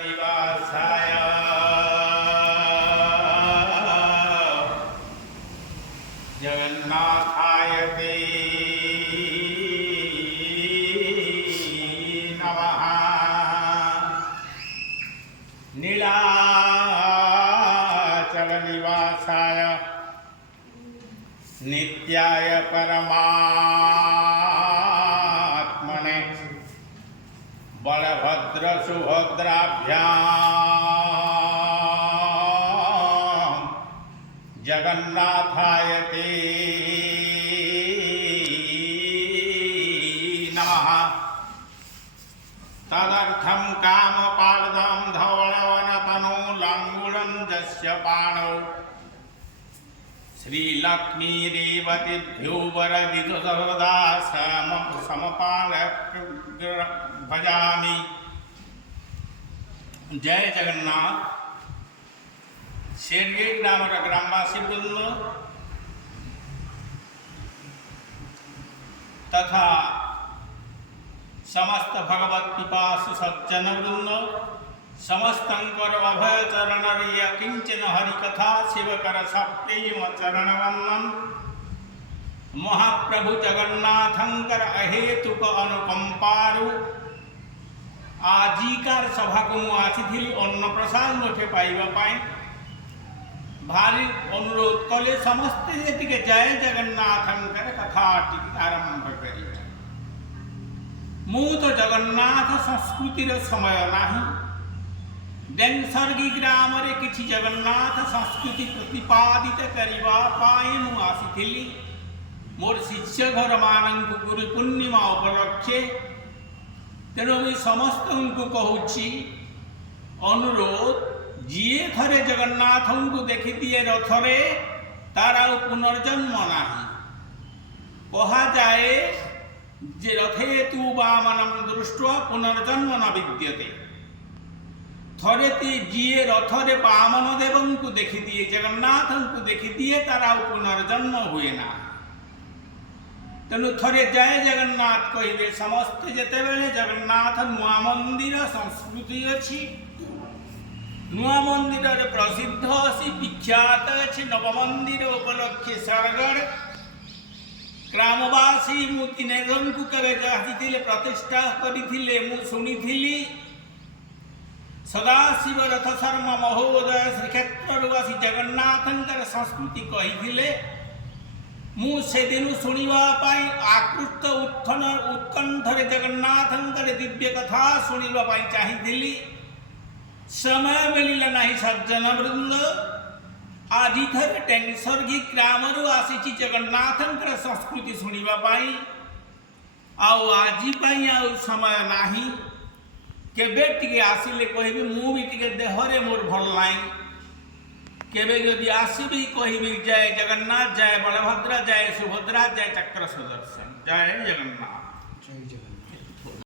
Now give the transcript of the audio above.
निवासाय जगन्नाथाय ते नमः। नीलाचल निवासाय नित्याय परमात्मने बलभद्र सुभद्राभ्यां जगन्नाथाय ते नमः। तदर्थं कामपादं धवलवनतनूलाङ्गुलं यस्य पाणौ श्रीलक्ष्मीरेवतीभ्यो वरविदुसदा समपाल भजामि। जय जगन्नाथ। शेरगेट ग्रामर ग्रामवासी वृंद तथा समस्त भगवत पिपासु सज्जन वृंद समस्तंकर अभय चरण किंचन हरिकथा शिवकर सप्तम चरण वंदन। महाप्रभु जगन्नाथंकर अहेतुक अनुकंपारु आजिकार सभा को मु आसी अन्न प्रसाद मुठे पाइबा भारी अनुरोध कले समस्ते जी जय जगन्नाथंकर कथा आरंभ करिए। मु तो जगन्नाथ संस्कृतिर समय नाही डेनसर्गी ग्राम रे किछि जगन्नाथ संस्कृति प्रतिपादित करिबा पाए मु आसीथिली। मोर शिष्य घर मानक गुरु पूर्णिमा उपलक्षे तेणु मुझे समस्त को कहूँ अनुरोध जीए थरे जगन्नाथ को देखी दिए रथरे तार आ पुनर्जन्म नाही। कहा जाए जे रथे तू वामनम दृष्ट्वा पुनर्जन्म न विद्यते। थरे जीए रथरे वामन देव को देखी दिए जगन्नाथ को देखी दिए तार आ पुनर्जन्म हुए ना। तेणु थरे जय जगन्नाथ कहे समस्ते जिते बेले जगन्नाथ नुआ मंदिर संस्कृति अच्छी नुआ मंदिर प्रसिद्ध अच्छी विख्यात अच्छी नव मंदिर उपलक्षे सरगढ़ ग्रामवासी मुतिनेगन को केवे जाहिथिले प्रतिष्ठा करिथिले मु सुनिथिली। सदाशिव रथ शर्मा महोदय श्रीक्षेत्रवासी जगन्नाथंकर संस्कृति कहिथिले। मु से दिन शुणा आकृष्ट उत्कंठरे जगन्नाथंकर दिव्य कथा शुणा चाहिए। समय मिलला नहीं सज्जन वृंद। आज थे टेंसर्गी ग्राम आसी जगन्नाथंकर संस्कृति शुणा आज समय नाही। केबे टिके आसिले कहबी मु भी टिके देहरे मोर भल नाही। केबे यदि आसबी कहबी जय जगन्नाथ जय बलभद्र जय सुभद्रा जय चक्र सुदर्शन जय जगन्नाथ। जय जगन्नाथ।